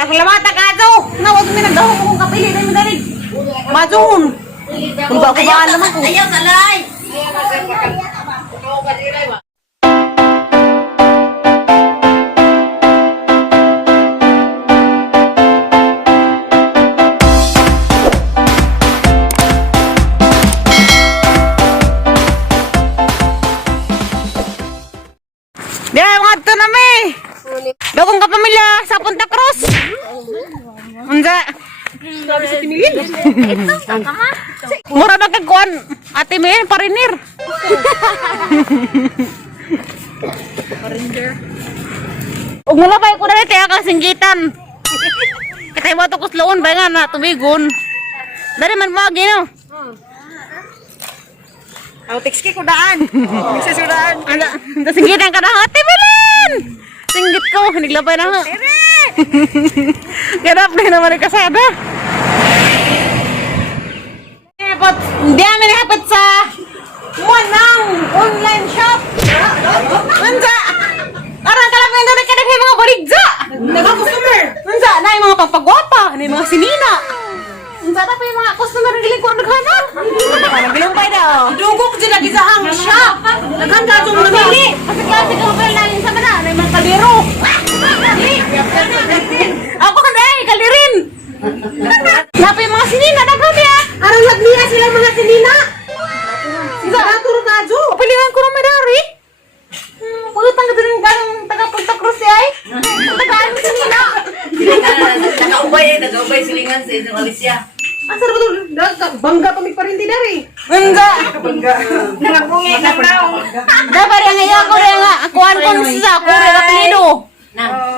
Salamat ka to. Nawag mi nagdaho ko kung kapili na mi galig. Mazun. Kung ba ko ba naman ko. Ayaw salay. Di mga ito na mi. Dugong ka pamilya sa Punta Cruz. Unsa? Sabi sa Timilin. Mura na kagkuan. Ate May, parinir. Parinir. Ug mula pa ko dali kaya kasinggitan. Katay mo to kusloon ba nga na tumigon. Dari man magi no. Text ko daan. Text ko daan. Ana, singgitan ka na Ate Milan. Singgit ko, niglabay na nga. Ganap na naman ang kasada. Hindi namin hapit sa Manang online shop. Mansa! Karang kalap nga doon ka mga baligza. Nagka-customer. Mansa, na yung mga pagpagwapa, na yung mga sinina. Mansa, na pa yung mga customer na giling ko naghanap. Nagilumpay daw. Dugok dyan lagi sa hang shop. Naghanda dyan mo namili. Kasi klase ka pa lang sa mana, na yung mga kaliro. Ako ka kalirin. Napa yung mga sinina, daghan niya. Arang nagniya sila mga sinina. Sisa naturo ka dyan. Kapilingan ko na may dari. Pagkatang ka din ganang taga-Punta Cruz ay. Tagaan mo sinina. Nag-ubay silingan sa isang alisya. Asar ba ito? Bangga pa may parinti dari. Enggak. Nangabungi ng naong. Dapat yang iya ko rin nga. Akuan ko nung sa kuri na pilido.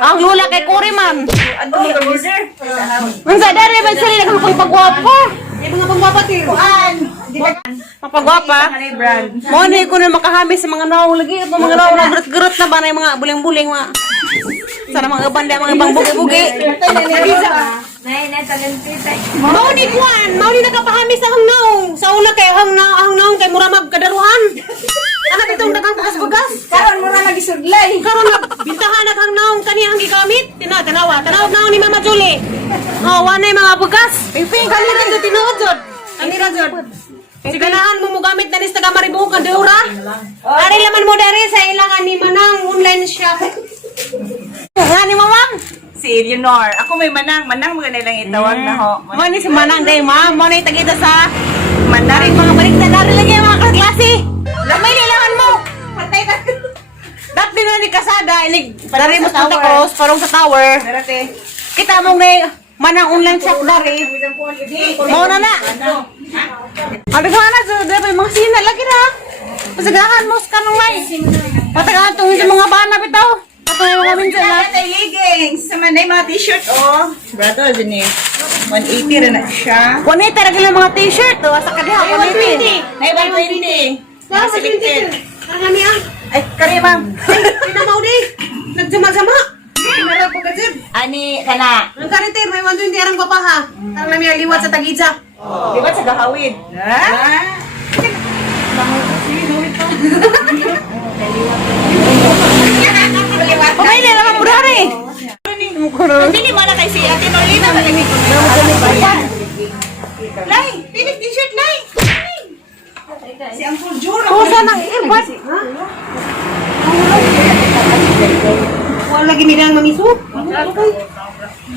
Ang lula kay kuri man. Ano ka order? Enggak dari ba sila nagang pagpagwapa. Yung mga pangwapatir. Papagwapa. Mo ni ko na makahami sa mga naong lagi. At mga naong na gerot-gerot na ba na yung mga buling-buling mga. Sana mga banda, mga ibang bugi-bugi. Mau ni kuan, mau ni nakapahami sa hangnaong. Sa una kay hangnaong kay muramag kadaruhan. Anak itong dagang bugas-bugas. Karon mura lagi sudlay. Karon bintahan at hangnaong kaniyang gigamit. Tanawa naong ni Mama Julie. Oh, wanay mga bugas. Ping kanira jud tinuod jud. Kanira jud. Siganahan mo gamit na nis taga Maribo ka deura. Ari laman mo dari sa ilangan ni Manang online shop. Nga ni mamang. Si Eleanor. Ako may manang mga nilang itawag na ho. Mo ni si Manang day ma'am. Mo ni tagita sa Mandarin mga balik na dari lagi mga kaklase. Lamay nilahan mo. Patay ka. Dat din na ni kasada inig dari mo sa Cruz parong sa tower. Darate. Kita mo ngay Manang online shop dari. Mo na na. Abi ko na so dari mga sina lagi na. Pasagahan mo sa kanong may. Patagahan tong sa mga bana bitaw. Patay mo kami sila. Tay leggings. Sa manay mga t-shirt oh. Brother din eh. 180 na siya. Kunita ra lang mga t-shirt to sa kadiha ko ni. Nay 120. Mga selected. Kami ah. Ay, kare ma'am. Pinamaw di. Nagsama-sama. Pinara po kasi. Ani kana. Ang kariter, may 120 arang papaha. Ang nami liwat sa tagidsa. Di ba sa gahawid? Ha? Okay na naman mo dari. Hindi mo na kay si Ate Nolina talaga ko. Lay, pilit t-shirt lay. Si Uncle Juro. Kusa nang ibat. Wala lagi midang mamisu.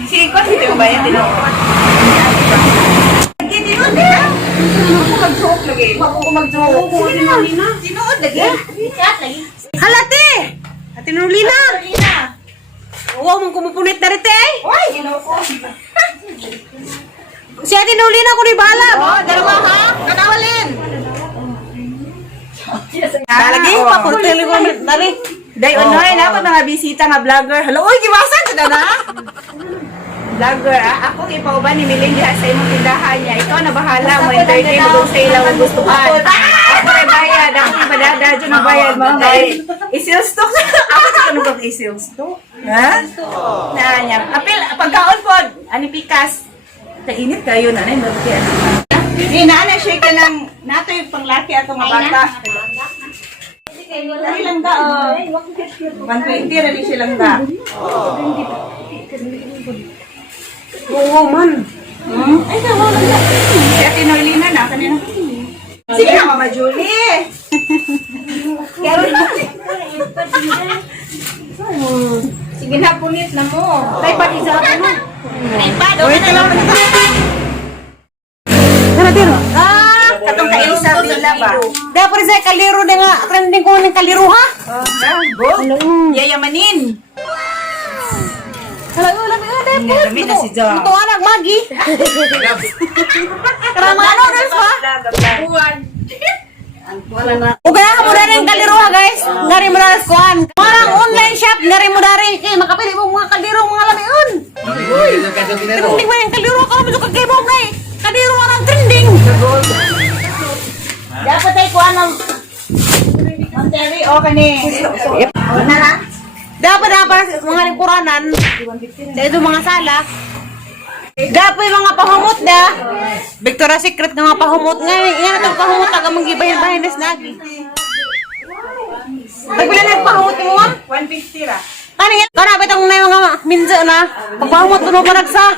Si Ikot, hindi mo ba yan tinawag? Lagi, tinuod na. Ako mag-joke lagi. Ako mag-joke. Tinuod lagi. Halate! Ate Nolina! Wow, mong kumupunit na rite eh. Ay, ginoko. Si Ate Nolina ko ni bahala. Dalawa ha? Kanawalin. Lagi pa puro telegram dari. Day, unoy na ako mga bisita nga vlogger. Hello, uy, giwasan ka na na? Vlogger, Ako ipauban ni Miling diha sa imong tindahan niya. Ikaw na bahala mo entertain mo sa ilang ang gustuhan. Ako rin bayad. Ako rin madada dyan ang bayad mo. I-sales stock. Ako sa kanong kong i-sales stock. Ha? Na niya. Apil, pagkaon po, ani pikas. Kainit kayo na, nanay mo. Hindi, naana siya ka ng nato yung panglaki atong mga bata. Dali lang da, 120 rin siya lang da. Oo man. Ay, nawa lang na. Si Ate Norlina na, kanina. Sige na, Mama Julie. Sige na, punit na mo. Tay pa di sa ano. Wait lang. Tara tira. Katong ka Elsa Villa ba? Dapat sa kaliro na nga trending ko ng kaliro ha. Go. Yayamanin. Hala ulam nga Dami na si Jo. Ito anak magi. Karama ano rin ha? Uga mo na rin kaliro ha guys. Ngari mo na rin kuhan. Parang online shop ngari mo na rin. Kaya makapili mo mga kaliro mga lamiun. Trending mo yung kaliro ka mo sa kagibong na eh. Kaliro ang trending. Dapat ay kuha ng Monteri o kani. Na lang. Dapat na para sa mga lingkuranan. Sa ito mga sala. Dapat mga pahumot na. Victoria's Secret nga mga pahumot nga. Yan itong pahumot taga manggibahin-bahin na snagi. Nagpila nagpahumot mo ma'am? 150 ra. Ano yan? Karapit ang na yung mga minzo na. Pagpahumot mo pa nagsa.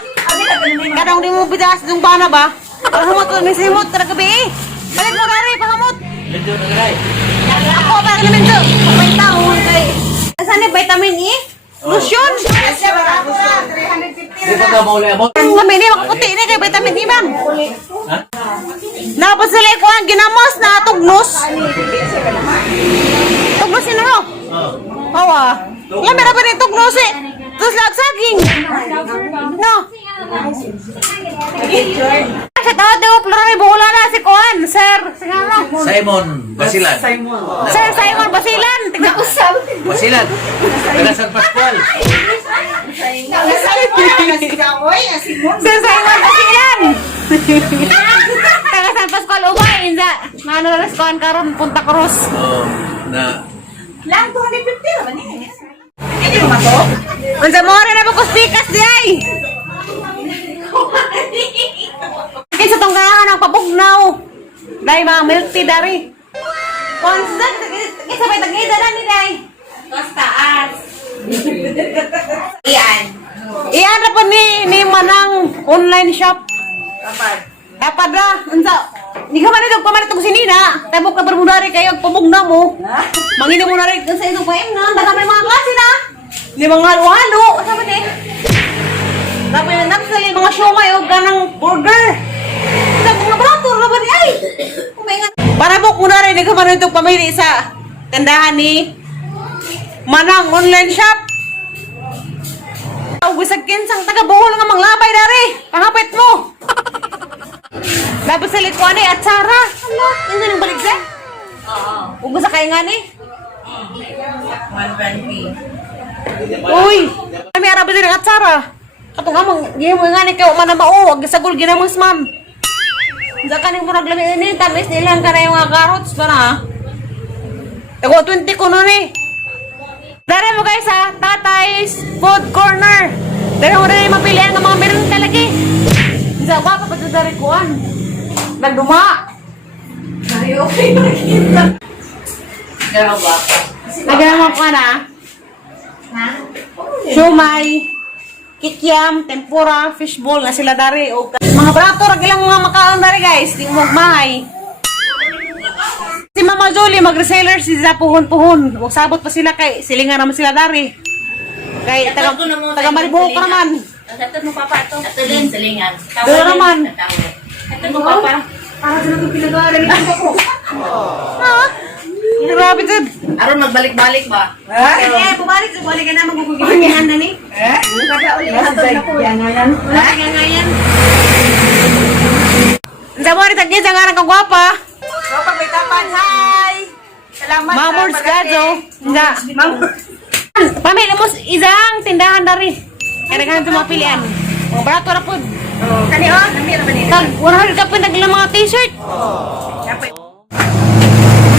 Kadang di mo bidas yung bana ba? Pahumot mo misimot talaga ba eh. Balik mo rin pahumot. Ako ba ang minzo? May tao kay. Saan yung vitamin E? Lotion? Kasi barato sa 350 Di ba ka mauli abot? Ang kami ni makaputi ni kay vitamin E bang. Napos sila ko ang ginamos na tugnos. Tugnos ni no? Hawa. Yan meron pa rin tugnos eh. Tapos lagsaging. No. Sa tawad daw plano buhula na si Kuan, sir. Sigaro. Simon Basilan. Sir Simon Basilan. Tignan usap. Basilan. Taga San Pascual. Sir Simon Basilan. Taga San Pascual Ubay, inza. Mano na Kuan karon Punta Cruz. Oh, na lang 250 ra ba ni? Hindi mo mato? Unsa mo rin na kustikas di ay. Kinsa tong ganahan ng pabugnaw. Dai mga milk tea dari. Constant kinsa may tagida na ni dai. Taas. Iyan. Iyan na po ni Manang online shop. Kapag. Dapat na, unsa. Di ka man ito pamalit ko sinina. Tabok na bermudari kayo pabugnaw mo. Mangino mo na rin sa itong paim na. Daga may mga klase na. Limang halo-halo. Sabi ni. Tapos yung napsali mga siomay o ganang burger. Sa mga barato na ba di ay? Para po kuna rin, ikaw man itong pamili sa tindahan ni Manang online shop. Wisag kinsang taga-buhol nga manglabay dari. Pangapit mo. Tapos sa likuan at Sara. Ano? Yung nang balik siya? Oo. Huwag mo sa kaya nga ni. 120. Uy! May arabi din at Sara. Katong amang, gihin mo nga ni kayo manamao. Huwag sagol ginamos ma'am. Sa kanin mo naglami ini. Tamis nilang ka na yung mga carrots ba na? Tago 20 ko nun eh. Dari mo guys ha, Tatay's Food Corner. Dari mo rin mapilihan ng mga meron talaga eh. Isa ba pa sa dari kuan? Nagduma. Ay, okay nakita. Gano'n ba? Nagduma ka na. Ha? Siomay, kikiam, tempura, fishball na sila dari. O, mga brato, ragilang mga makaon dari guys. Di mo magmahay. Si Mama Jolie, mag-reseller sila puhon-puhon. Huwag sabot pa sila kay silingan naman sila dari. Kay taga Maribuho ka naman. Ito mo papa ito. Ito din, silingan. Doon naman. Ito mo papa. Para sila itong pinag-aaral ko. Ha? Grabe din. Aron magbalik-balik ba? Eh, bumalik ka na, magugugigyan na ni. Kada ulit. Yan nga yan. Ngayon. Ang damo rin tagin sa ngarang kagwapa. So, pag may tapan, hi! Salamat Mamors sa Gadzo. Nga. Pamili mo isang tindahan dari. Kaya naghanap sa mga pilihan. O, barato na po. Kani o, namira ba nila? Tag, 100 ka pa naglang mga t-shirt.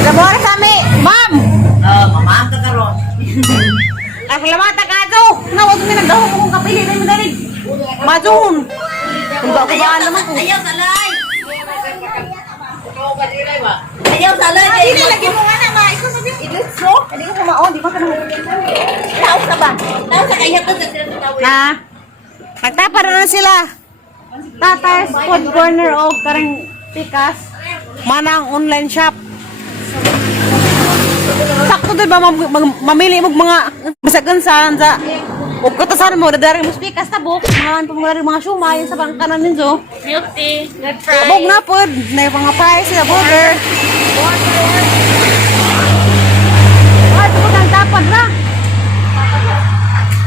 Damo rin sa amin. Ma'am! Mamaang ka karon. Naglamata ka ito. Nawag mo nagdaho mo kung kapili na yung dalig. Mazun. Kung ba ko ba naman ko. Ayaw salay! Ayaw salay! Hindi lagi mo nga na, ma. Ikaw sabi, ilitso? Hindi ko kumao, di ba ka naman? Tao ka ba? Tao sa kaya to sa tawid. Ha? Nagtapa na sila. Tatay's Food Corner o karang pikas. Manang online shop. Sakto din ba mamili mo mga masagansan sa o katasan mo dadari mo pikas tabok mga shumay sa pangkanan ninyo. Milk tea, good Bog na pod na yung mga price na burger. Ay, ito ang tapad na.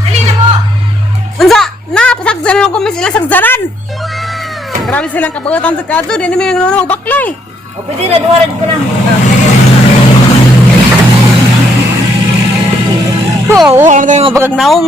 Dali na mo! Unsa, na pasagdan na ko sila sagdaran. Grabe silang kabagatan sa kadto, di naman yung nunong baklay. O pwede na, duwaran ko lang. Oo, alam tayo mga bagag naong.